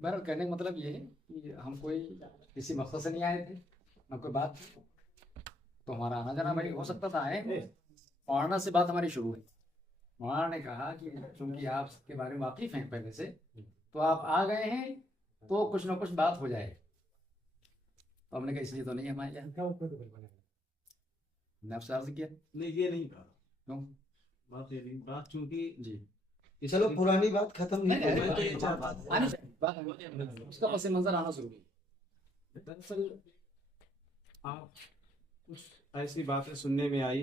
बहरहाल कहने का मतलब ये है कि हम कोई किसी मकसद से नहीं आए थे, ना कोई बात थी। तो हमारा आना जाना भाई हो सकता था, आए मौलाना से बात हमारी शुरू हुई। मौलाना ने कहा कि चूंकि आप सबके बारे में वाकिफ हैं पहले से, तो आप आ गए हैं तो कुछ ना कुछ बात हो जाए। तो हमने कहा इसलिए तो नहीं हमारे यहाँ, हमने आपसे अर्ज किया। नहीं, ये नहीं कहा। क्यों? बात ये नहीं, बात चूंकि जी चलो पुरानी बात खत्म नहीं नहीं, करो। तो ये चाहता था। आने चाहिए, उसका पस मंजर आना जरूरी है। दरअसल आप कुछ ऐसी बातें सुनने में आई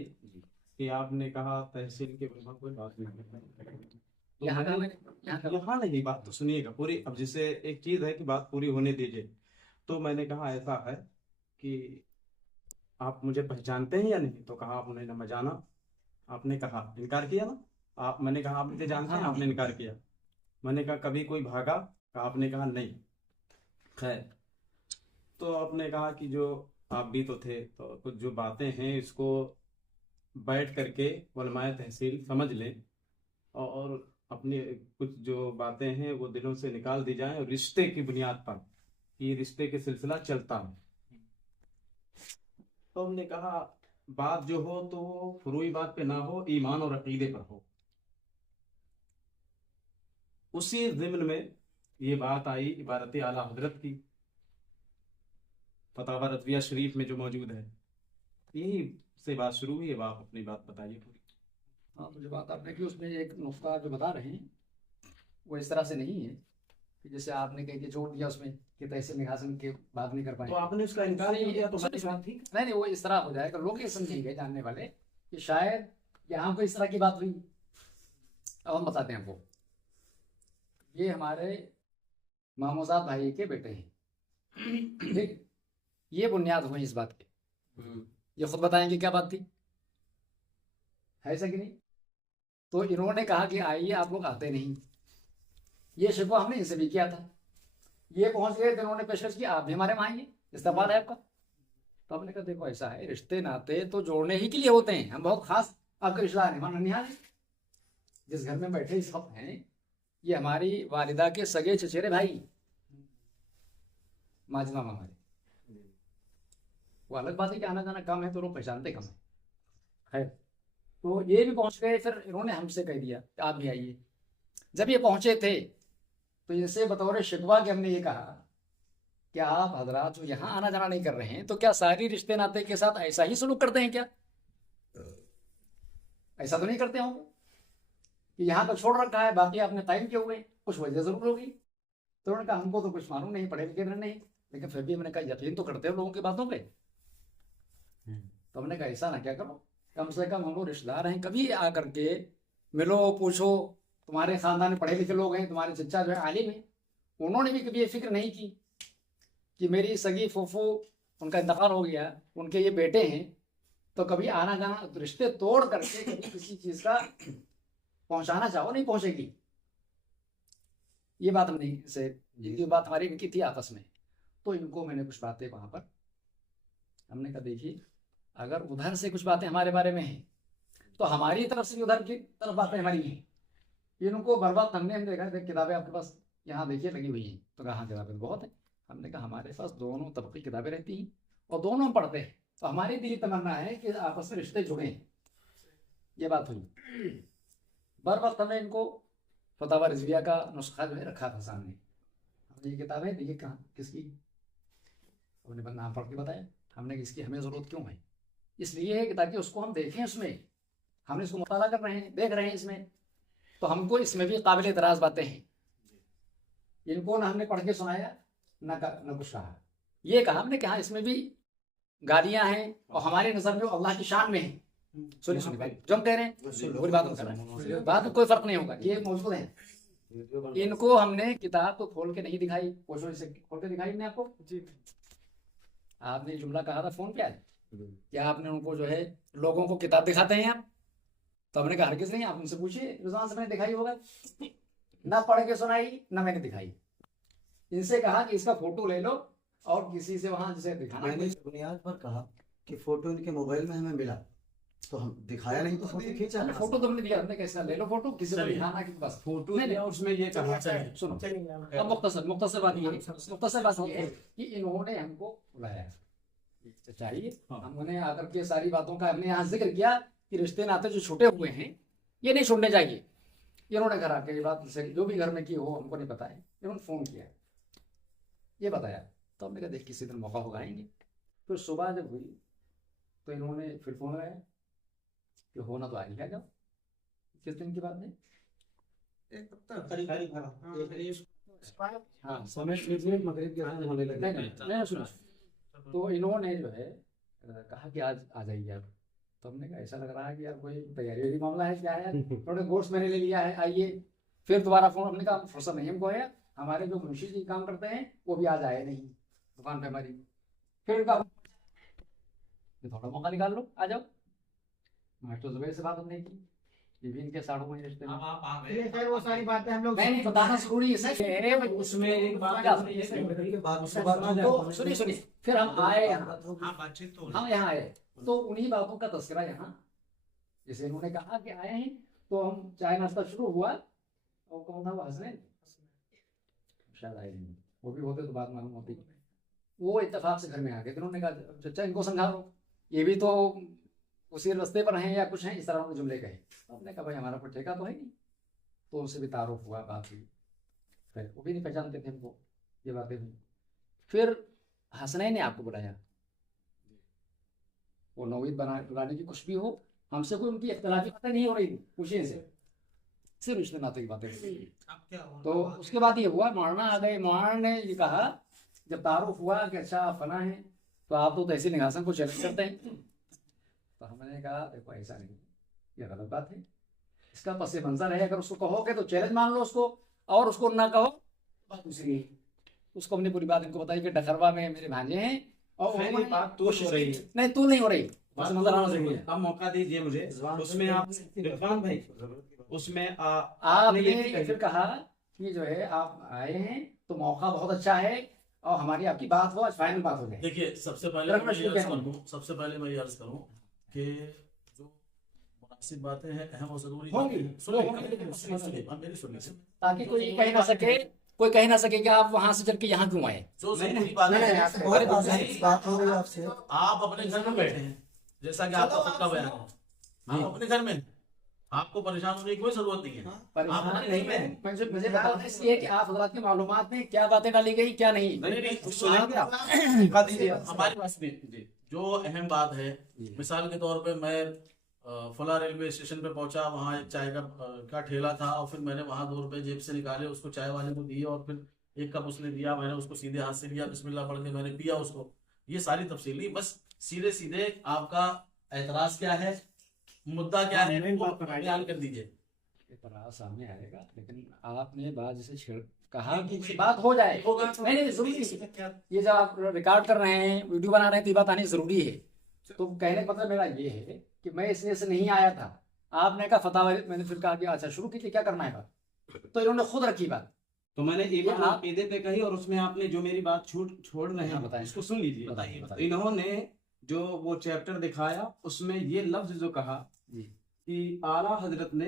कि आपने कहा तहसील के बारे में कोई बात नहीं करनी। तो यहाँ का यहाँ नहीं, बात तो सुनिएगा पूरी। अब जिसे एक चीज है कि बात पूरी होने दीजिए। तो मैंने कहा ऐसा है कि आप मुझे पहचानते हैं या नहीं? तो कहा आप उन्हें न जाना। आपने कहा, इनकार किया ना आप। मैंने कहा आप मुझे जानते हैं, आपने इनकार किया। मैंने कहा कभी कोई भागा? आपने कहा नहीं। खैर, तो आपने कहा कि जो आप भी तो थे, तो कुछ जो बातें हैं इसको बैठ करके उलमाए तहसील समझ लें और अपनी कुछ जो बातें हैं वो दिलों से निकाल दी जाएं, और रिश्ते की बुनियाद पर ये रिश्ते के सिलसिला चलता है। तो हमने कहा बात जो हो तो वो फुरूई बात पे ना हो, ईमान और अकीदे पर हो। उसी ज़िम्न में ये बात आई इबारत आला हजरत की, फतावा रज़विया शरीफ में जो मौजूद है। यही से बात शुरू हुई। अब आप अपनी बात बताइए पूरी। हाँ, तो जो बात आपने की उसमें एक नुक्ता जो बता रहे हैं वो इस तरह से नहीं है कि जैसे आपने कह के जोड़ दिया उसमें कि तहसील निकासन के बात नहीं कर पाए। तो आपने उसका इनकार नहीं किया तो नहीं, बात ठीक। नहीं, वो इस तरह हो जाएगा, लोग ये समझेंगे जानने वाले कि शायद यहाँ कोई इस तरह की बात हुई। अब हम बताते हैं आपको। ये हमारे मामूजाद भाई के बेटे हैं, ठीक। ये बुनियाद हुई इस बात की, ये खुद बताएंगे क्या बात थी, है ऐसा कि नहीं? तो इन्होंने कहा कि आइए, आप लोग आते नहीं। ये शिकवा हमने इनसे भी किया था। ये पहुंच गए तो इन्होंने पेशकश की आप भी हमारे वहां आइए, इस्तेमाल है आपका। तो हमने कहा देखो ऐसा है, रिश्ते नाते तो जोड़ने ही के लिए होते हैं, हम बहुत खास आपके रिश्तेदार हैं। मानो निहाल जिस घर में बैठे इस वक्त हैं, ये हमारी वालिदा के सगे चचेरे भाई माजिद मामा हमारे। वो अलग बात है कि आना जाना कम है तो लोग पहचानते कम है। खैर, तो ये भी पहुंच गए, फिर इन्होंने हमसे कह दिया कि आप भी आइए। जब ये पहुंचे थे तो इनसे बतौर शिकवा के हमने ये कहा कि आप हजरात जो यहाँ आना जाना नहीं कर रहे हैं, तो क्या सारी रिश्ते नाते के साथ ऐसा ही सलूक करते हैं क्या? ऐसा तो नहीं करते होंगे कि यहाँ तो छोड़ रखा है, बाकी आपने टाइम किए हुए, कुछ वजह जरूर होगी। तो उन्होंने कहा हमको तो कुछ मालूम नहीं, पढ़े लिखे नहीं, लेकिन फिर भी हमने कहा यकीन तो करते हो लोगों की बातों पे। तो हमने कहा ऐसा ना क्या करो, कम से कम हम लोग रिश्तेदार हैं, कभी आकर के मिलो, पूछो। तुम्हारे खानदान में पढ़े लिखे लोग हैं, तुम्हारे चचा जो है आलिम है, उन्होंने भी कभी ये फिक्र नहीं की कि मेरी सगी फूफू उनका इंतकाल हो गया, उनके ये बेटे हैं, तो कभी आना जाना तो रिश्ते तोड़ करके कभी किसी चीज का पहुंचाना चाहो नहीं पहुंचेगी। ये बात हमने से, ये बात हमारी इनकी थी आपस में। तो इनको मैंने कुछ बातें वहां पर हमने कहा देखिए, अगर उधर से कुछ बातें हमारे बारे में हैं तो हमारी तरफ से भी उधर की तरफ बातें हमारी हैं। इनको बर्बाद हमने देखा, देख किताबें आपके पास यहाँ देखिए लगी हुई हैं। तो कहा हाँ, किताबें बहुत हैं। हमने कहा हमारे पास दोनों तबके की किताबें रहती हैं और दोनों हम पढ़ते हैं, तो हमारी दिली तमन्ना है कि आपस में रिश्ते जुड़े। ये बात हुई। बर वक्त हमने इनको फतावा रिजविया का नुस्खा जो है रखा था सामने। हमने ये किताब है, देखिए कहाँ किसकी, उन्होंने नाम पढ़ के बताया। हमने इसकी हमें ज़रूरत क्यों है, इसलिए है कि ताकि उसको हम देखें, उसमें हम इसको मुताला कर रहे हैं, देख रहे हैं इसमें, तो हमको इसमें भी काबिल एतराज़ बातें हैं। इनको ना हमने पढ़ के सुनाया ना कुछ कहा। ये कहा हमने कि हाँ इसमें भी गालियां हैं और हमारे नज़र में अल्लाह की शान में है। सुनिए भाई, जो हम कह रहे हैं पूरी बात कर रहे हैं, बात में कोई फर्क नहीं होगा, ये मौजूद है। इनको हमने किताब तो खोल के नहीं दिखाई, कोशिश से खोल के दिखाई नहीं आपको जी। आपने जुमला कहा था फोन पे आज, क्या आपने उनको जो है लोगों को किताब दिखाते हैं आप? तो हमने कहा हरगिज़ नहीं, आप उनसे पूछिए, रिजवान से मैंने दिखाई होगा ना, पढ़ के सुनाई ना मैंने दिखाई। इनसे कहा कि इसका फोटो ले लो और किसी से वहां जिसे दिखाना। मैंने इस बुनियाद पर कहा कि फोटो इनके मोबाइल में हमें मिला, तो हम दिखाया नहीं तो फोटो खींचा हमने फोटो तुमने दिया, हमने कैसा ले लो फोटो, किसी को चलिए। दिखाना कि बस फोटो नहीं, दिया, उसमें ये कहा सुनो। अब मुख्तसर बात ये है, मुख्तसर बात ये है कि इन्होंने हमको बुलाया, चाहिए हाँ। हमने आकर के सारी बातों का हमने यहाँ जिक्र किया कि रिश्ते नाते जो छूटे हुए हैं ये नहीं छोड़ने चाहिए। इन्होंने घर आके ये बात से जो भी घर में की हो हमको नहीं पता है, इन्होंने फ़ोन किया, ये बताया, तो हमने कहा देख किसी दिन मौका होगा आएंगे। फिर सुबह जब हुई तो इन्होंने फिर फ़ोन लगाया कि होना तो आ ही जाओ। किस दिन की बात है? हाँ समय मगरिब के समय होने लगे। नहीं सुनो, तो इन्होंने जो है कहा कि आज आ जाइए आप। तो हमने कहा ऐसा लग रहा है कि यार कोई तैयारी वाली मामला है क्या है, थोड़े गोश्त मैंने ले लिया है, आइए। फिर दोबारा फोन, हमने कहा फुर्सत नहीं हमको है, हमारे जो मुंशी जी काम करते हैं वो भी आज आए नहीं दुकान पे हमारी। फिर कहा थोड़ा मौका निकाल लो, आ जाओ। मास्टर जुबैर से बात हमने की, ये भी इनके साड़ों में रिश्ते में। वो सारी बातें हम लोग नहीं बताना जरूरी है सर, उसमें एक बात तो सुनिए, फिर हम आए यहाँ, बातचीत तो हम यहाँ आए तो उन्हीं बातों का तस्करा यहाँ, जैसे इन्होंने कहा कि आए हैं तो हम चाय नाश्ता शुरू हुआ, और कौन था वो हसनैन, शायद आए नहीं, वो भी होते तो बात मालूम होती। वो इत्तेफाक से घर में आ गए, उन्होंने कहा चचा इनको समझा दो, ये भी तो उसी रास्ते पर हैं या कुछ हैं, इस तरह के जुमले कहे। तो हमने कहा भाई हमारा कोई ठेका तो है नहीं, तो उनसे भी तारुफ हुआ, बात हुई, फिर वो भी नहीं पहचानते थे हमको, ये बातें हुई। फिर हसनैन ने आपको बुलाया, वो नौईद बुलाने की कुछ भी हो, हमसे कोई उनकी इख्तलाफी बातें नहीं हो रही थी, पूछिए से सिर्फ रिश्ते नाते की बातें हो रही थी। अब क्या हुआ? तो उसके बाद ये हुआ, मौलाना आ गए, मौलाना ने ये कहा जब तारुफ हुआ कि अच्छा आप फना है तो आप तो तहसील निगासन को चैलेंज करते हैं। तो हमने कहा देखो ऐसा नहीं, ये गलत बात है, इसका पस मंजर है, अगर उसको कहोगे तो चैलेंज मान लो उसको, और उसको ना कहो बात दूसरी है। उसको हमने पूरी बात इनको बताई कि डकरवा में मेरे भांजे हैं और पहली उन्होंने बात तो हो रही है, नहीं तू नहीं हो रही, बात पस तो मंजर आना हो रही जरूरी है। है। अब मौका दीजिए मुझे, उसमें आप इरफान भाई, उसमें आपने ये भी कही। फिर कहा कि जो है आप आए हैं तो मौका बहुत अच्छा है और हमारी आपकी बात हो, आज फाइनल बात हो जाए। देखिए सबसे पहले रखना मैं शुरू ये अर्ज करें। करूं, सबसे पहले मैं ये अर्ज करूं कि जो मुनासिब बातें हैं अहम और जरूरी होंगी। बातें हैं। सुनिए, अब मेरी सुनिए। ताकि कोई कह ना सके, कोई कह ना सके कि आप वहां से चल के यहाँ क्यों आए। जो नहीं, जरूरी बातें नहीं, हैं, आपसे बहुत बात हो रही है आपसे। आप अपने घर में बैठे हैं, जैसा कि आपका खुद का बयान है, आप अपने घर में हैं, आपको परेशान होने की कोई जरूरत नहीं है। परेशान आप नहीं है, मुझे बताना इसलिए कि आप हजरात की मालूमात में क्या बातें डाली गई क्या नहीं। नहीं, सुनेंगे आप, मौका दीजिए आप। हमारी पास भी जी, जो अहम बात है, मिसाल के तौर पे मैं फला रेलवे स्टेशन पे पहुंचा, वहाँ एक चाय का ठेला था और फिर मैंने वहाँ 2 रुपए जेब से निकाले, उसको चाय वाले को दिए और फिर एक कप उसने दिया, मैंने उसको सीधे हाथ से लिया, बिस्मिल्लाह पढ़ के मैंने पिया उसको। ये सारी तफसीली, बस सीधे सीधे आपका एतराज क्या है, मुद्दा क्या है, नहीं, वो बात कराइए। बयान कर दीजिए। इतराज सामने आएगा, लेकिन आपने बात जैसे छेड़ कहा कि बात हो जाए, नहीं नहीं जरूरी नहीं। ये जब आप रिकॉर्ड कर रहे हैं, वीडियो बना रहे हैं तो ये बात आनी जरूरी है। तो कहने का मतलब मेरा ये है कि मैं इसलिए से नहीं आया था, आपने कहा फतवा, मैंने फिर कहा कि अच्छा शुरू कीजिए, क्या करना है बात, तो इन्होंने खुद रखी बात। तो मैंने ईमान आप- अकीदे पे कही और उसमें आपने जो मेरी बात छोड़ रहे हाँ, हैं बताएं। उसको सुन लीजिए। बताइए तो बताइए इन्होंने जो वो चैप्टर दिखाया उसमें ये लफ्ज जो कहा जी। कि आला हजरत ने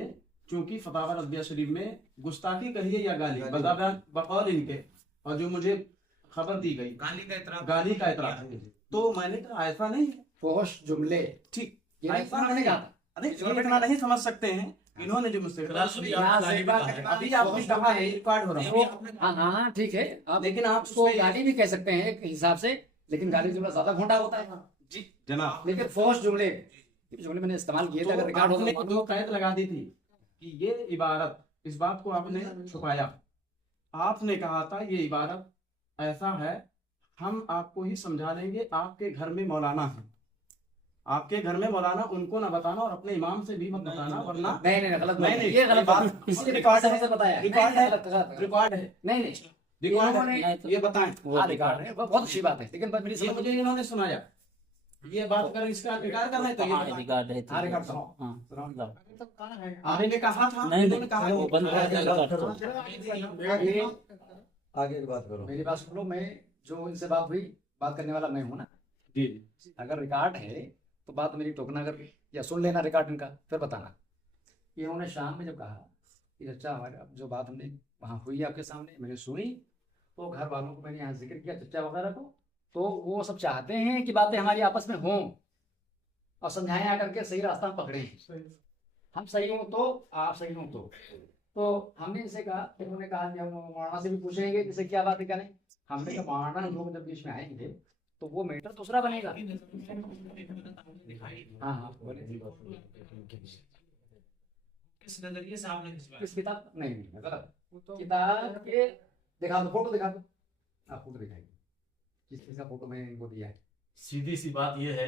चूंकि फतावा रज़िया शरीफ में गुस्ताखी कही है या गाली गाली। बजाबयान बकौल इनके, और जो मुझे खबर दी गई गाली का इतराफ है। तो मैंने कहा ऐसा नहीं है, फोश जुमले, ठीक ये नहीं ऐसा सुना नहीं कहा है। था। अरे ये इतना नहीं समझ सकते हैं, इन्होंने जो मुझसे फिलहाल सुनिए, यहाँ आपने से गाली भी बात कहा है। करना- अभी आपने कहा है रिकॉर्ड हो रहा है, हाँ हाँ हाँ ठीक है, आप लेकिन आप उसको उसमें- गाली भी कह सकते हैं एक हिसाब से, लेकिन गाली जुमला ज्यादा घोटा होता है। जी जनाब, लेकिन फोश जुमले, ये जुमले मैंने इस्तेमाल किए थे, अगर तो रिकॉर्ड आपने होता जो कैद लगा दी थी कि ये इबारत, इस बात को आपने छुपाया। आपने कहा था ये इबारत ऐसा है, हम आपको ही समझा देंगे, आपके घर में मौलाना है, आपके घर में मौलाना, उनको ना बताना और अपने इमाम से भी मत बताना, वरना नहीं नहीं गलत नहीं, बात है, नहीं, ये गलत बात है। बात- इसलिए रिकॉर्ड है, से बताया, रिकॉर्ड नहीं, है, गलत- गलत- रिकॉर्ड है, नहीं नहीं रिकॉर्ड इन्होंने- है, ये बताएं। हाँ रिकॉर्ड है, बहुत अच्छी बात है, लेकिन मेरी ये समझ मुझे इन्होंने सुनाया, ये बात अगर इसका रिकॉर्ड कर रहे हैं तो ये बताएं। रिकॉर्ड है हाँ रिकॉर्ड सुनाओ। आपने कहा था, नहीं, इन्होंने कहा वो बंद कर दिया, आगे आगे की बात करो। मेरी बात सुन लो, मैं जो इनसे बात हुई, बात करने वाला मैं हूँ ना, जी जी, अगर रिकॉर्ड है तो बात मेरी टोकना अगर या सुन लेना रिकॉर्ड इनका, फिर बताना। ये उन्होंने शाम में जब कहा कि चचा हमारे अब जो बात हमने वहाँ हुई आपके सामने मैंने सुनी, तो घर वालों को मैंने यहाँ जिक्र किया चचा वगैरह को, तो वो सब चाहते हैं कि बातें हमारी आपस में हों और समझाएं आकर के सही रास्ता पकड़ें, हम सही हों तो आप सही हों तो हमने इनसे कहा, फिर उन्होंने कहा कि हम मौलाना से भी पूछेंगे जैसे क्या बात है क्या नहीं। हमने कहा मौलाना लोग जब बीच में आएंगे तो वो मैटर दूसरा बनेगा। हाँ हाँ बोले। किस नजरिए से आपने किस किताब नहीं गलत किताब के दिखा दो, फोटो दिखा दो, आप फोटो दिखाइए जिस चीज का फोटो मैंने इनको दिया है। सीधी सी बात यह है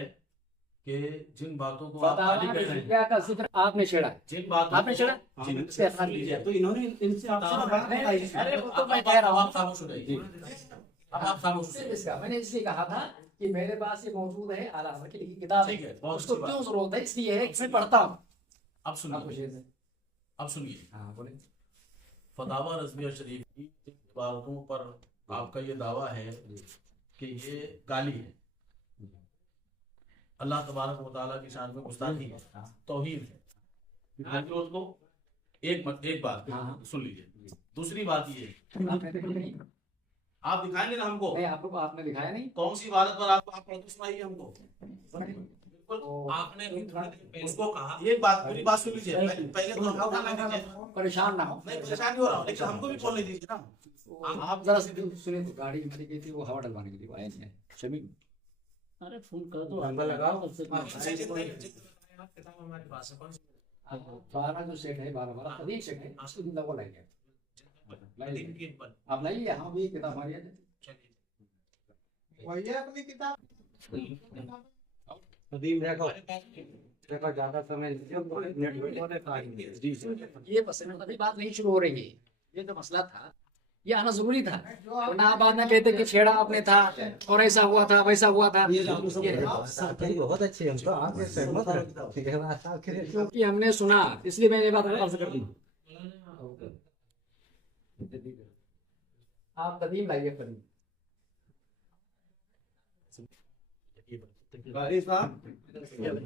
कि जिन बातों को आप बताना खाली कर रहे हैं, क्या का जिक्र आपने छेड़ा है, जिन बातों आपने छेड़ा जिन इससे अफराद लीजिए। तो इन्होंने इनसे अरे वो तो मैं कह रहा हूँ आप खामोश हो जाइए। अब आप खामोश हो जाइए। इसका मैंने इसलिए कहा था कि मेरे पास ये मौजूद है आला हज़रत की लिखी किताब ठीक है, बहुत उसको अच्छी बात। क्यों जरूरत है इसलिए है कि मैं पढ़ता हूँ। अब आपको सुनिए, शेर से अब सुनिए। हाँ बोले। फतावा रज़विया शरीफ की जिन इबारतों पर आपका ये दावा है कि ये गाली है, अल्लाह तबारक व तआला की शान में गुस्ताखी है, तौहीन है, आखिर उसको एक बात हाँ। सुन लीजिए। दूसरी बात ये आपने देखी नहीं? आप दिखाएंगे ना हमको नहीं आपको आपने दिखाया नहीं। कौन सी इबारत पर आप पढ़ के सुनाइए हमको। बिल्कुल आपने अभी थोड़ी देर पहले उसको कहा एक बात, पूरी बात सुन लीजिए। पहले तो हमको बोलने दीजिए। परेशान ना हो। नहीं परेशान नहीं हो रहा हूँ, लेकिन हमको भी बोलने दीजिए ना। आप जरा सी सुने तो गाड़ी हमारी गई थी वो हवा डलवाने के लिए वो आए थे शमीम। अरे फोन कर दो नंबर लगाओ। किताब हमारे पास है कौन सी 12 जो सेट है 12 कदीम सेट है उसको जिंदा वो लाइए कदीम की पर आप लाइए। यहाँ भी किताब हमारी है। चलिए वही है अपनी किताब। कदीम देखो देखो ज्यादा समय ये बस में अभी बात नहीं शुरू हो रही है। ये जो मसला था ये आना जरूरी था, वरना आप बाद में कहते कि छेड़ा आपने था और ऐसा हुआ था वैसा हुआ था। बहुत अच्छी हम तो आपके सहमत हैं। क्योंकि हमने सुना इसलिए मैंने बात अर्ज कर दी। आप कदीम लाइए कदीम।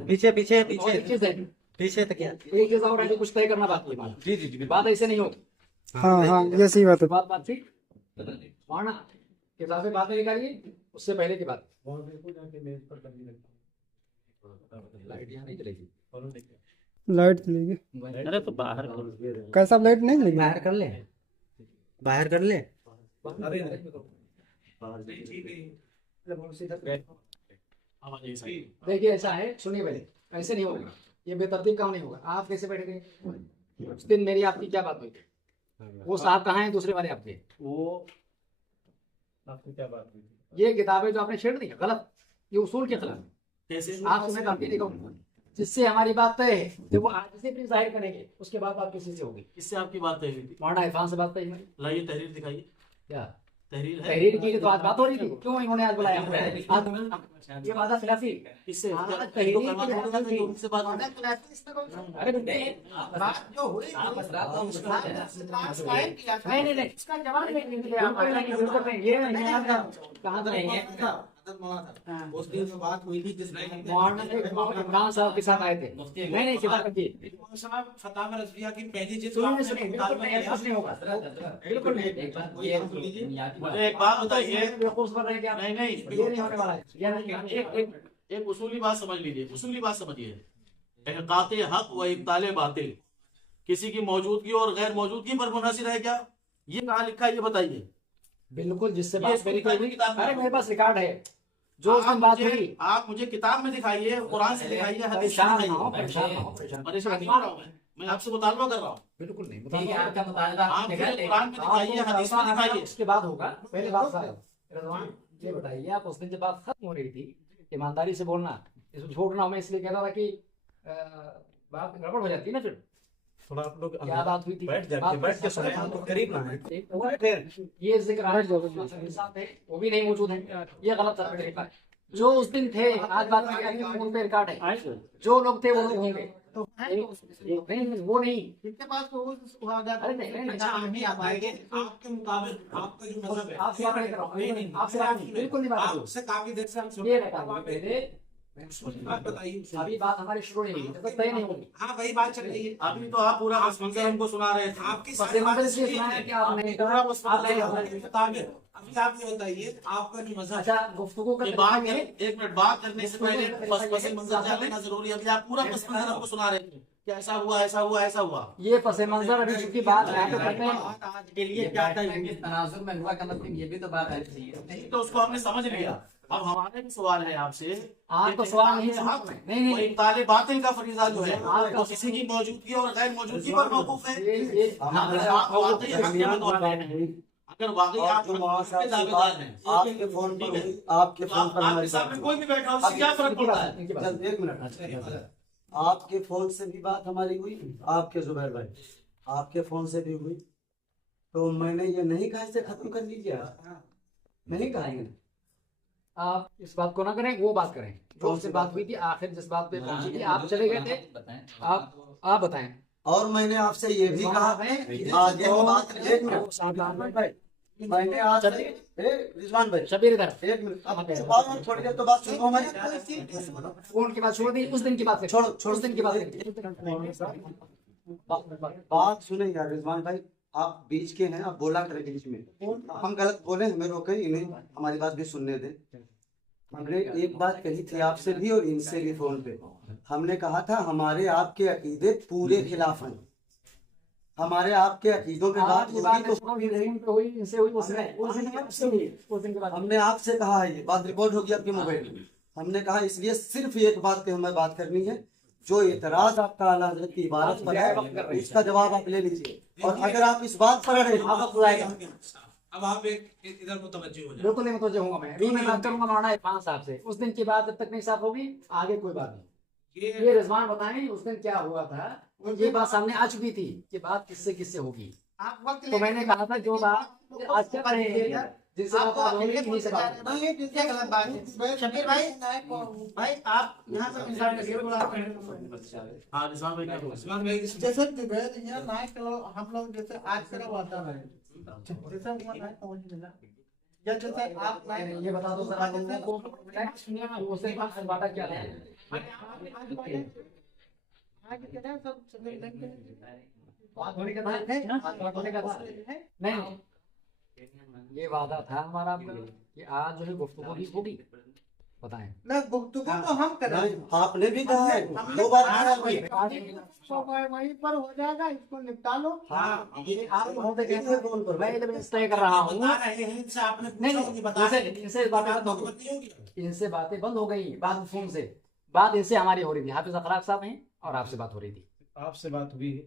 पीछे पीछे और एक चीज है, पीछे तक क्या एक चीज और है, कुछ तय करना बाकी है बात। जी जी बात ऐसे नहीं होती। हाँ हाँ ये सही बात है। बात ठीक माना किताबें बातें निकालिए उससे पहले की बात। लाइट यहाँ नहीं जलेगी। लाइट चलेगी। अरे तो बाहर कैसा लाइट नहीं चलेगी? बाहर कर ले, बाहर कर ले। देखिए ऐसा है, सुनिए पहले, ऐसे नहीं होगा, ये बेतरतीब काम नहीं होगा। आप कैसे बैठ गए उस दिन? मेरी आपकी क्या बात हुई? वो साहब कहाँ हैं दूसरे वाले आपके? वो आपकी क्या बात हुई थी? ये किताबें जो आपने छेड़ दी है गलत, ये उसूल के खिलाफ। कैसे आप सुने काफी देखो, जिससे हमारी बात तय है तो वो आज से फिर जाहिर करेंगे, उसके बाद बात किसी से होगी। किससे आपकी बात तय हुई थी? मौलाना इरफान से बात तय हुई। लाइए तहरीर दिखाइए। क्या तहरीर है? तहरीर की तो आज बात हो रही थी, क्यों इन्होंने आज बुलाया? आज ये वादा खिलाफी। किससे? हाँ, क्या- तहरीर तो की करवा बात दो, थी। उनसे बात करो। अरे बात जो हुई नहीं नहीं इसका जवाब नहीं दिया आप। ये कहाँ से है? उस दिन जो बात हुई थी मौलाना इमरान साहब के साथ आए थे। नहीं नहीं किताब रखिए। साहब फतावा रज़विया की पहली जिस सुनिए सुनिए, बिल्कुल नहीं, ऐसा नहीं होगा, बिल्कुल नहीं। मुझे एक बात बताइए। बेवकूफ बन रहे हैं क्या? नहीं नहीं, ये नहीं होने वाला है। ये नहीं, एक उसूली बात समझ लीजिए, उसूली बात समझिए। इहकाते हक व इब्ताले बातिल किसी की मौजूदगी और गैर मौजूदगी पर मुनहसिर है क्या? ये कहाँ लिखा है ये बताइए। बिल्कुल जिससे ये बात इसको मेरी दिखाइए हुई। किताब में। अरे मेरे पास रिकॉर्ड है जो उस दिन बात हुई। आप मुझे किताब में दिखाइए, कुरान से दिखाइए, हदीस से परेशान ना हो, दिखाइए। परेशान ना हो, परेशान। परेशान नहीं हो रहा हूं मैं आपसे मुतालबा कर रहा हूँ। बिल्कुल नहीं, आप मुझे कुरान में दिखाइए, हदीस में दिखाइए। उसके बाद होगा, पहले बात साहब रज़वान ये बताइए, आप उस दिन जब बात खत्म हो रही थी, ईमानदारी से बोलना, इसको छोड़ना। मैं इसलिए कह रहा था कि बात गड़बड़ हो जाती है ना फिर। थोड़ा आप लोग क्या बात हुई थी? बैठ जाके बात- बैठ के सुने, हम तो करीब ना है। ये जिक्र आज साहब थे, वो भी नहीं मौजूद है, ये गलत है। जो उस दिन थे, आज बात फोन पे रिकॉर्ड है, जो लोग थे वो लोग होंगे। नहीं वो नहीं, इनके पास तो अरे नहीं अच्छा हम भी आ पाएंगे आपके मुताबिक आपका जो मजहब है आपसे बात नहीं कर रहा हूँ, आपसे बात नहीं, बिल्कुल नहीं बात कर रहा हूँ। आपसे काफी देर से हम सुन ये रहे हैं। बताइए पहले आप बताइए। अभी बात हमारी शुरू नहीं हुई, जब तक तय नहीं होगी। हाँ वही बात चल रही है। अभी तो आप पूरा पस मंजर हमको सुना रहे थे। आपकी पस सारी मंजर बातें इसलिए सुनी सुनाया है। कि आप नहीं पूरा कहा, पस आप नहीं मंजर कहा। मुताबिक अभी आप ये बताइए आपका जो मजहब अच्छा, गुफ्तगू का ये तरीका बात ये है। एक मिनट बात करने से पहले पस मंजर जान लेना जरूरी है। अभी आप पूरा पस मंजर हमको सुना रहे थे कि ऐसा हुआ ऐसा हुआ ऐसा हुआ। ये पसे मंजर अभी चूंकि बात यहाँ पे करते हैं, आज के लिए क्या है तनाजुर में हुआ का मतलब ये भी तो बात है चाहिए। नहीं तो उसको हमने समझ लिया। अब हमारे भी सवाल है आपसे। आप तो सवाल नहीं सुना। नहीं नहीं कोई ताले बातिल का फरीजा जो है वो किसी की मौजूदगी और गैर मौजूदगी पर मौकूफ है। ये अगर आप वाकई हक के दावेदार हैं, अगर वाकई आप हक के दावेदार हैं, आपके फोन पर हुई, आपके तो फोन पर आपके हमारी सामने कोई भी बैठा हो उससे क्या फर्क पड़ता है? इनकी बात। चल, एक मिनट। आपके फोन से भी बात हमारी हुई, आपके जुबैर भाई आपके फोन से भी हुई, तो मैंने ये नहीं कहा इसे खत्म कर लीजिए, नहीं कहा ये। आप इस बात को ना करें, वो बात करें जो उससे बात हुई थी। आखिर जिस बात पे पहुंची थी, आप चले गए थे। आप बताएं। और मैंने आपसे ये भी कहा कि आगे की बात, एक मिनट मैंने आज रिजवान भाई शबीर इधर, एक मिनट, अब छुपाओ मत, थोड़ी देर तो बात सुनो हमारी। फोन की बात छोड़ दी, उस दिन की बात करें। छोड़ो, उस दिन की बात करें। बात सुने यार रिजवान भाई, आप बीच के हैं, आप बोला करें बीच में, हम गलत बोले हमें रोके, इन्हें हमारी बात भी सुनने दे। हमने एक बात कही थी आपसे भी और इनसे भी फोन पे, हमने कहा था हमारे आपके अकीदे पूरे खिलाफ हैं, हमारे आपके अकीदों पे बात आपकी बात होगी तो सुनो, ये फोन पे हुई, इनसे हुई, उसने उस दिन की बात से हुई, उस दिन की बात। हमने आपसे कहा है, ये बात रिकॉर्ड होगी आपके मोबाइल में। हमने कहा इसलिए सिर्फ एक बात पे हमें बात करनी है, जो इतराज आपका आला हजरत की इबारत पर है उसका जवाब आप ले लीजिए, और अगर आप इस बात पर अड़े आप बुलाएगा। अब आप एक इधर मुतवज्जो हो जाए। बिल्कुल नहीं मुतवज्जो होऊंगा मैं। अभी मैं बात करूंगा मौलाना इरफान साहब से। उस दिन की बात जब तक नहीं साफ होगी, आगे कोई बात नहीं। ये रिजवान बताएं उस दिन क्या हुआ था। ये बात सामने आ चुकी थी कि बात किससे किससे होगी। आप वक्त तो मैंने कहा था जो बात आज क्या करेंगे, जिससे आपको बात होगी, अकेले नहीं से बात नहीं, ये गलत बात है। शबीर भाई आप यहाँ पे इंसान का बुला रहे हैं। हाँ रिजवान भाई क्या बोल रिजवान भाई जैसे जुबैर यहाँ नायक हम लोग जैसे आज का वादा है, जैसे हुआ नायक पहुंच मिला, या जैसे आप ये बता दो जरा लोगों को उससे बात क्या है। बात होने का था, बात होने का था। नहीं, ये वादा था हमारा आपका कि आज जो है गुफ्तगू भी होगी। बताएं। ना गुफ्तगू तो हम करेंगे, आपने भी कहा है, दो बार कहा है। वहीं पर हो जाएगा, इसको निपटा लो। हाँ, ये आप बहुत कैसे फोन पर मैं जब तय कर रहा हूँ। बता रहे हैं इनसे, आपने नहीं पूछा कि बता रहे हैं। इनसे बातें बंद हो बात नहीं होगी। गई, इनसे बातें बंद हो गई। बात फोन से बात इनसे हमारी हो रही थी। हाफिज अखलाक साहब हैं और आपसे बात हो रही थी आपसे बात हुई है।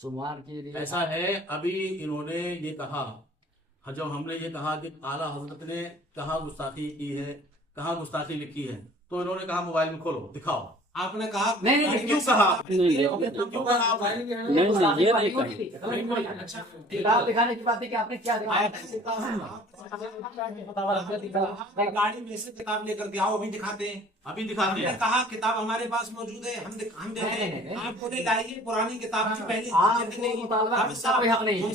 सोमवार के लिए। ऐसा है, अभी इन्होंने ये कहा, जब हमने ये कहा कि आला हजरत ने कहाँ गुस्ताखी की है, कहाँ गुस्ताखी लिखी है, तो इन्होंने कहा मोबाइल में खोलो दिखाओ। आपने कहा नहीं, क्यों कहा? क्यों कहा आपने? ये नहीं कही। अच्छा किताब दिखाने की बात है कि आपने क्या दिखाया। गाड़ी में से किताब लेकर के आओ, अभी दिखाते हैं। अभी दिखाते हमने हैं। कहा किताब हमारे पास मौजूद है, हम देते हैं। आप बोले लाइए पुरानी किताब की पहली आपको मुतालबा का कोई हक नहीं है।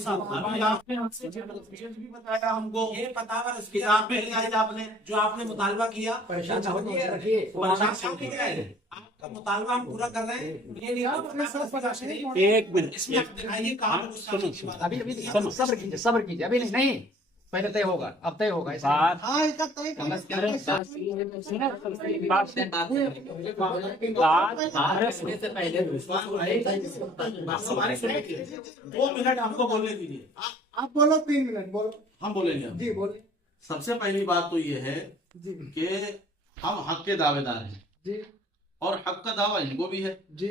अभी आपने हमसे रेफरेंस भी बताया हमको, ये पतावा किताब में लिया है आपने। जो आपने मुतालबा किया, परेशान ना होइए, रखिए। परेशान क्यों नहीं है? आपका मुतालबा हम पूरा कर रहे हैं। ये नहीं एक मिनट इसमें आप दिखाइए कहाँ पे गुस्ताखी की बात है। अभी सब्र कीजिए अभी नहीं पहले तय होगा, अब तय होगा। बात हाँ इसका तय से पहले हमारी सुनिए, 2 मिनट हमको बोलने दीजिए, आप बोलो, 3 मिनट बोलो। हम बोलेंगे अब। जी बोले सबसे पहली बात तो ये है जी कि हम हक के दावेदार हैं जी और हक का दावा इनको भी है। जी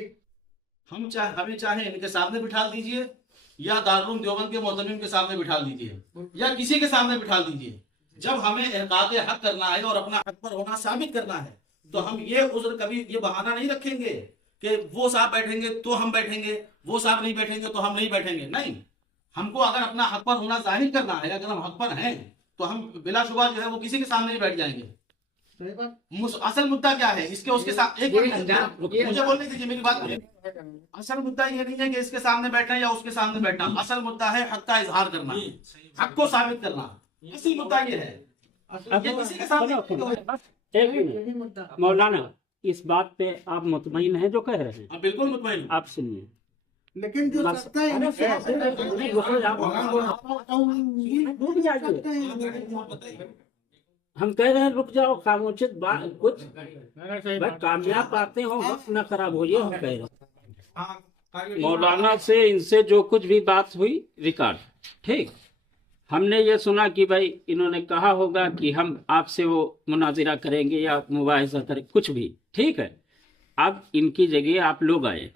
हमें चाहे इनके सामने बिठा दीजिए या दारुल देवबंद के मोहतमिम के सामने बिठा दीजिए या किसी के सामने बिठा दीजिए। जब हमें इहकाक़ हक करना है और अपना हक पर होना साबित करना है, तो हम ये उज़्र कभी ये बहाना नहीं रखेंगे कि वो साहब बैठेंगे तो हम बैठेंगे, वो साहब नहीं बैठेंगे तो हम नहीं बैठेंगे। नहीं, हमको अगर अपना हक पर होना जाहिर करना है, अगर हम हक पर हैं तो हम बिलाशुबा जो है वो किसी के सामने नहीं बैठ जाएंगे। सही बात। असल मुद्दा क्या है इसके उसके साथ एक ये मिनट मुझे बोलने दीजिए, मेरी बात सुनिए। असल मुद्दा ये नहीं है कि इसके सामने बैठना या उसके सामने बैठना, असल मुद्दा है हक का इजहार करना, हक को साबित करना। असल मुद्दा ये है, ये किसी के सामने एक मिनट मौलाना, इस बात पे आप मुतमईन हैं जो कह रहे हैं? हाँ, बिल्कुल मुतमईन हूँ। आप सुनिए। लेकिन जो बस- सकता है नहीं, रुको, रुक जाइए। हम कह रहे हैं रुक जाओ, कामोचित बात कुछ भाई कामयाब बातें हो, वक्त न खराब हो, ये हम कह रहे हैं। मौलाना से इनसे जो कुछ भी बात हुई रिकॉर्ड, ठीक। हमने ये सुना कि भाई इन्होंने कहा होगा कि हम आपसे वो मुनाजिरा करेंगे या मुबाहिसा करें, कुछ भी, ठीक है। अब इनकी जगह आप लोग आए,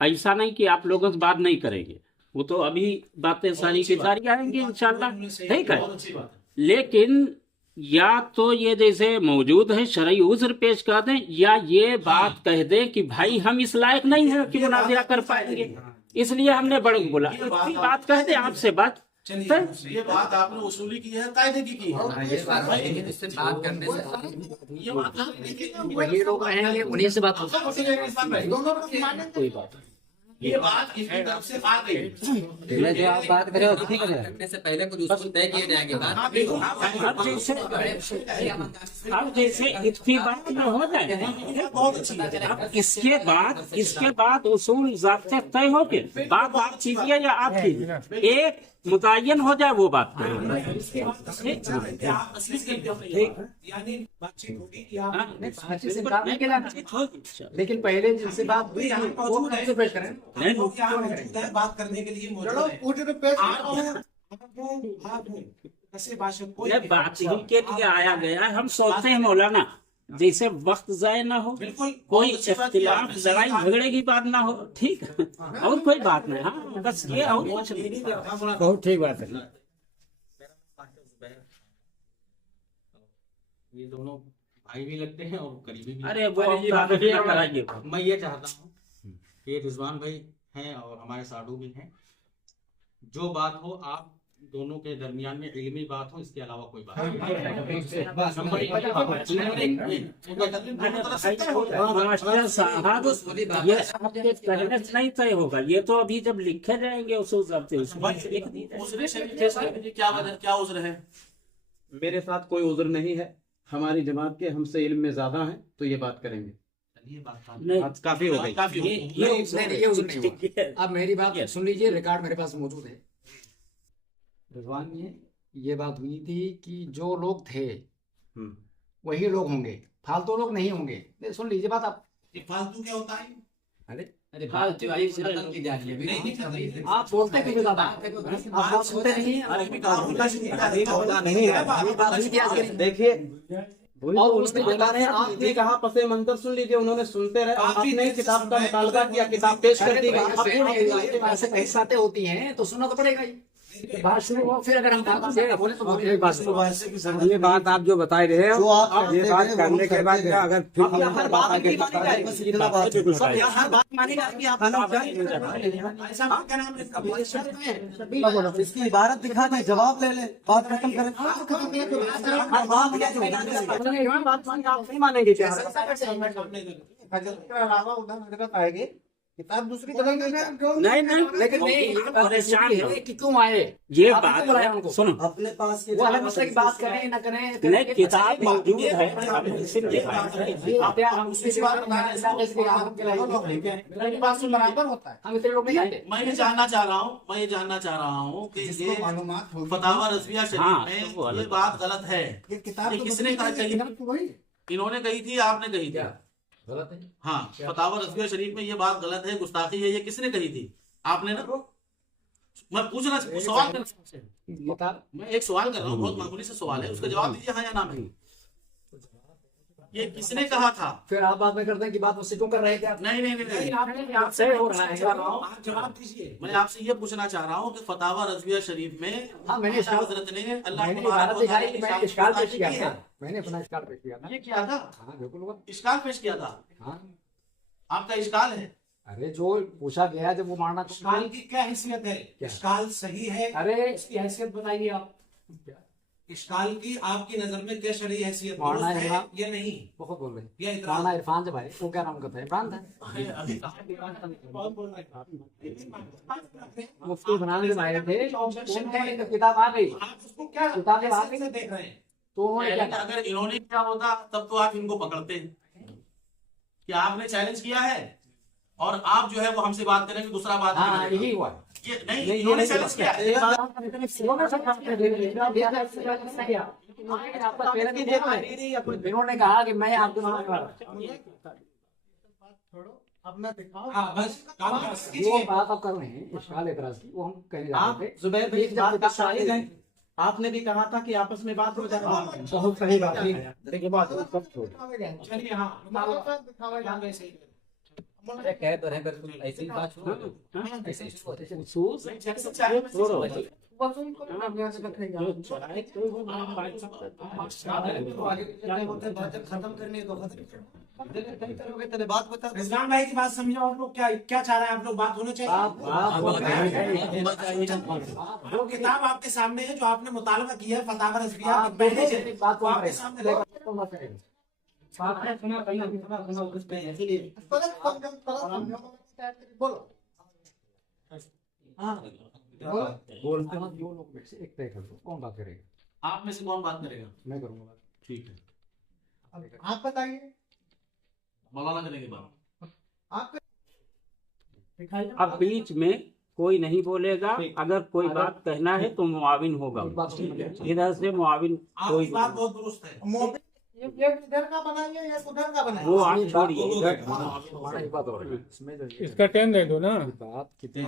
ऐसा नहीं कि आप लोगों से बात नहीं करेंगे, वो तो अभी बातें सारी की सारी आएंगी इंशाल्लाह, ठीक है। बहुत अच्छी बात है। लेकिन या तो ये जैसे मौजूद है शरई उज़्र पेश कर दें, या ये बात कह दें कि भाई हम इस लायक नहीं है कि मुनाजिरा कर पाएंगे, इसलिए हमने बड़े बोला। इतनी बात कह दें आपसे बात। चलिए, ये बात आपने वसूली की है, कायदे की है। इससे बात करने से ये बात आप देखिए, वही लोग रहेंगे, उन्हीं से बात होगी। कोई बात नहीं। ये बात इनकी तरफ से आ गई। पहले जो आप बात करें उसकी करने से पहले कुछ उसूल तय किए जाएंगे। हाँ, बिल्कुल। अब जैसे इतनी बात में हो जाए, अब इसके बाद उसूल ज़ाब्ते तय हो के बात आप कीजिए या आप कीजिए, एक मुतय्यन हो जाए वो बात। बातचीत से काम नहीं किया, लेकिन पहले जिनसे बात हुई वो कैसे पेश करें? बात करने के लिए चलो मौजूद है। पूछ तो पेश बात ही के लिए आया गया है। हम सोचते हैं मौलाना जैसे वक्त जाए ना हो, बिल्कुल, कोई बहुत अच्छी बात की इख्तिलाफ आपने। लड़ाई झगड़े की बात ना हो, ठीक है, और कोई बात नहीं। हाँ बस ये और कुछ नहीं। बहुत ठीक बात है। ये दोनों भाई भी लगते हैं और करीबी भी। अरे वो ये बात बात भी है, कराइए। मैं ये चाहता हूँ कि रिजवान भाई हैं और हमारे साडू भी हैं, जो बात हो आप दोनों के दरमियान में इल्मी बात हो, इसके अलावा कोई बात मास्टर साहब ये आपके कहने से नहीं तय होगा, ये तो अभी जब लिखे जाएंगे उसूल ज़ाब्ते उसमें लिख दीजिए। उसने शरीफ पेश करने की क्या वजह, क्या उज़्र है? मेरे साथ कोई उज़्र नहीं है, हमारी जमात के हमसे इल्म में ज्यादा हैं, तो ये बात करेंगे। ये बात नहीं, बात काफी हो गई। काफी ये नहीं, ये उसूल नहीं हुआ। ये अब मेरी बात सुन लीजिए, रिकॉर्ड मेरे पास मौजूद है। रिजवान में ये बात हुई थी कि जो लोग थे वही लोग होंगे, फालतू लोग नहीं होंगे। सुन लीजिए बात आप। ये फालतू क्या होता है? अरे फालतू बात की नकल की जा रही है नहीं, नहीं, नहीं। आप बोलते क्यों ज्यादा? आप बात सुनते नहीं हैं। देखिए और उसने बता रहे हैं आप आपने कहा पसे मंजर सुन लीजिए, उन्होंने सुनते रहे, आपने किताब का मुतालबा किया, किताब पेश कर दी गई। ऐसे कई बातें होती हैं तो सुनना तो पड़ेगा ही। बात शुरू हो, फिर अगर हम बात बोले तो एक बात सुनो। ये बात आप जो बता रहे हैं, जो आप ये बात करने के बाद क्या अगर फिर हर बात नहीं मानी जाएगी। बस इतना बात है। हर बात मानी जाएगी। आप ऐसा बात करना हमने इसकी इबारत दिखा दें, जवाब ले ले, बात खत्म करें। बात मानी आप नहीं मानेंगे क्या? फजल के अलावा उधर हजरत आएंगे, किताब दूसरी जगह नहीं नहीं, लेकिन नहीं, ये परेशान है कि क्यों आए। ये आप क्यों बुलाया बात उनको? सुनो, अपने पास के वो अलग मसले की बात करें न करें, नहीं किताब मौजूद है, इसीलिए हम उसकी बात मेरी बात से बराबर होता है। हम इतने लोग नहीं आते। मैं ये जानना चाह रहा हूँ कि जिसको ये मालूमात होगी। फतावा रज़विया हाँ, शरीफ तो वो में अलग ये बात गलत है। ये किताब ये तो किसने कहा कही? वही इन्होंने कही थी, आपने कही थी? गलत है। हाँ, फतावा रज़विया शरीफ में ये बात गलत है, गुस्ताखी है, ये किसने कही थी? आपने ना? मैं पूछना सवाल कर मैं एक सवाल कर रहा हूँ, बहुत मामूली सा सवाल है, उसका जवाब दीजिए हाँ या ना में। ये किसने कहा था? फिर आप बाद में करते हैं कि बात मुझसे क्यों कर रहे थे आप? नहीं नहीं नहीं, नहीं। आपसे हो रहा है। आप जवाब दीजिए। मैं आपसे ये पूछना चाह रहा हूँ कि फतावा रज़विया शरीफ में हाँ, मैंने इस्काल- हजरत ने अल्लाह मैंने तबारक इबारत व दिखाई तआला कि की मैं शान इश्काल गुस्ताखी पेश किया की था। है। मैंने अपना इश्काल पेश किया था। ये किया था? हाँ बिल्कुल हुआ। इश्काल पेश किया था? हाँ, आपका इश्काल है? अरे जो पूछा गया जब वो मारना तो इश्काल की क्या हैसियत है? इश्काल सही है? अरे इसकी हैसियत बताइए आप। इश्काल की आपकी नजर में क्या शरई हैसियत मारना दुरुस्त है है ना? या नहीं? बहुत बोल रहे हैं। या इतराज? राणा इरफान जब आए वो क्या नाम का था? इमरान था। मुफ्ती बनाने जब आए थे तो उन्होंने किताब आ गई आप उसको क्या किताब जब आ कैसे गई देख रहे हैं? तो उन्होंने क्या अगर इन्होंने क्या होता तब तो आप इनको पकड़ते हैं। कि आपने चैलेंज किया है और आप जो है वो हमसे बात करेंगे, दूसरा बात हाँ नहीं करेंगे। यही हुआ। ये नहीं, इन्होंने चैलेंज किया है। इन्होंने कहा कि मैं आपको छोड़ो अब मैं दिखाऊं। हाँ बस काम वो कीजिए। बात आप कर रहे हैं इश्काल एतराज की, वो हम कहने जा आप रहे थे। जुबैर भाई एक इस जब बात के किताब शाहिद हैं। आई- आपने भी कहा था कि आपस में बात हो जाए। बहुत सही बात है। देखिए बात सब छोड़। चलिए हाँ दिखावा जाए कह तो रहे बिल्कुल ऐसी ही बात छोड़ो। ऐसे ही छोड़ो। छोड़ो बात जब खत्म करनी है तो खत्म करोगे तेरे बात बता। रिजवान भाई की बात समझो। आप लोग क्या क्या चाह रहे हैं? आप लोग बात होना चाहिए। वो किताब आपके सामने है जो आपने मुतालबा किया है, फतावा रज़विया की पहले से, बात वो आपके सामने है। बोलो बोलते हैं दो लोग में से एक तय कर दो कौन बात करेगा। आप में से कौन बात करेगा? मैं करूंगा बात। ठीक है, आप बताइए मौलाना करेंगे बात। आप अब बीच में कोई नहीं बोलेगा। अगर कोई बात कहना है तो मुआविन होगा, एक बात सुनिए। इधर से मुआविन कोई आपकी बात बहुत दुरुस्त है। ये इधर का बनाइए या उधर का बनाइए। वो आप छोड़िए। हमारा एक बात और है। इसमें जो ये इसका टाइम दे दो ना, बात कितनी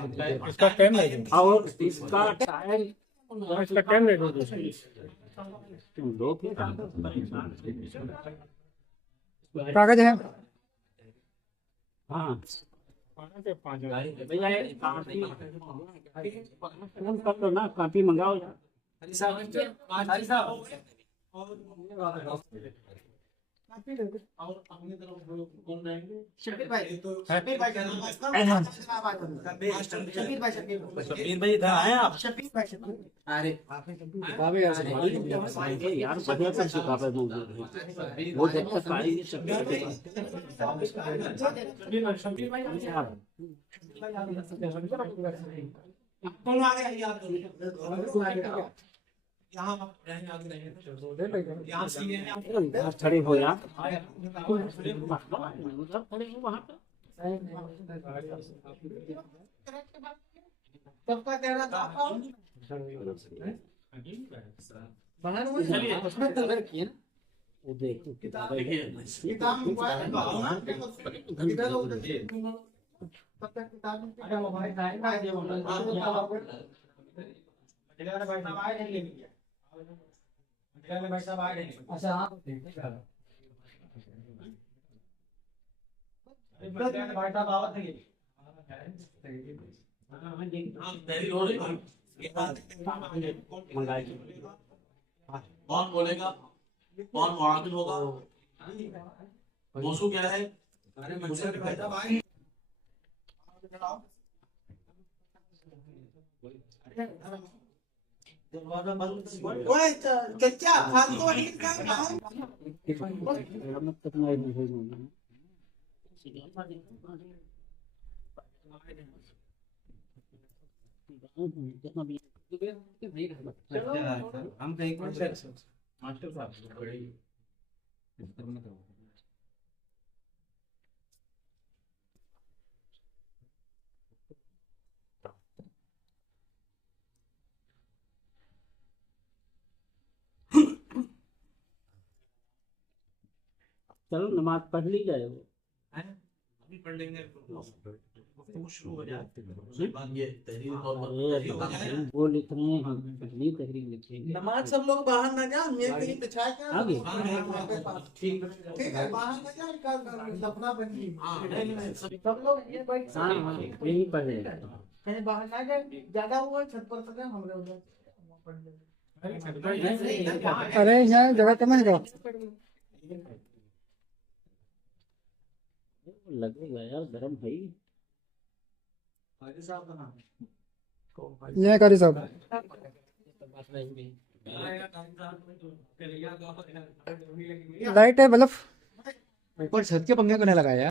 इसका टाइम दे दो, और इसका टाइम इसका टाइम दे दो। तुम लोग कागज है हाँ फोन कर लो ना, कॉपी मंगाओ यार। और अपनी तरफ कौन रहेंगे? शकील भाई शकील भाई शकील भाई शकील भाई इधर आए आप। शकील भाई शकील अरे किताबें ऐसे नहीं। यार बढ़िया से किताबें मौजूद हैं, वो जब तक आएगी कौन आ गया? आप दोनों यहाँ रहेंगे, आगे रहेंगे। यहाँ सीए हैं आप। सब खड़े हो यार, उधर खड़े हो वहाँ पे। सबका कहना था बाहर हुए चलिए। उसमें कलर किए ना। वो देखो देखिए किताब मोबाइल इधर उधर तब तक किताब अरे मोबाइल आएगा ये भाई साहब आए नहीं लेके गया भाई साहब आए नहीं। अच्छा हाँ भाई साहब आवाज नहीं हाँ, तहरीर हो रही है। कौन बोलेगा? कौन मुआविन होगा? मौजू क्या है? भाई साहब आए ओए चचा फालतू वकील का काम हम तो एक मास्टर साहब बड़े चलो नमाज पढ़ ली जाए। वो अभी पढ़ लेंगे तो शुरू हो जाए। उसके बाद ये तहरीर तौर पर तहरीर हो जाए। वो लिख रहे हैं, हम पहली तहरीर लिखेंगे। नमाज सब लोग बाहर ना जाओ मैं कहीं बिछाया क्या आगे ठीक है बाहर ना जाओ निकाल सपना बन गई सब लोग ये भाई हाँ हाँ यही पढ़ेगा। कहीं बाहर ना जाए ज्यादा हुआ छत पर तक हमरे उधर अरे यहाँ जगह कम है क्या? लगेगा यार, गरम है ही। यहाँ कारी साहब लाइट है बल्ब ऊपर छत के पंखे को नहीं लगाया।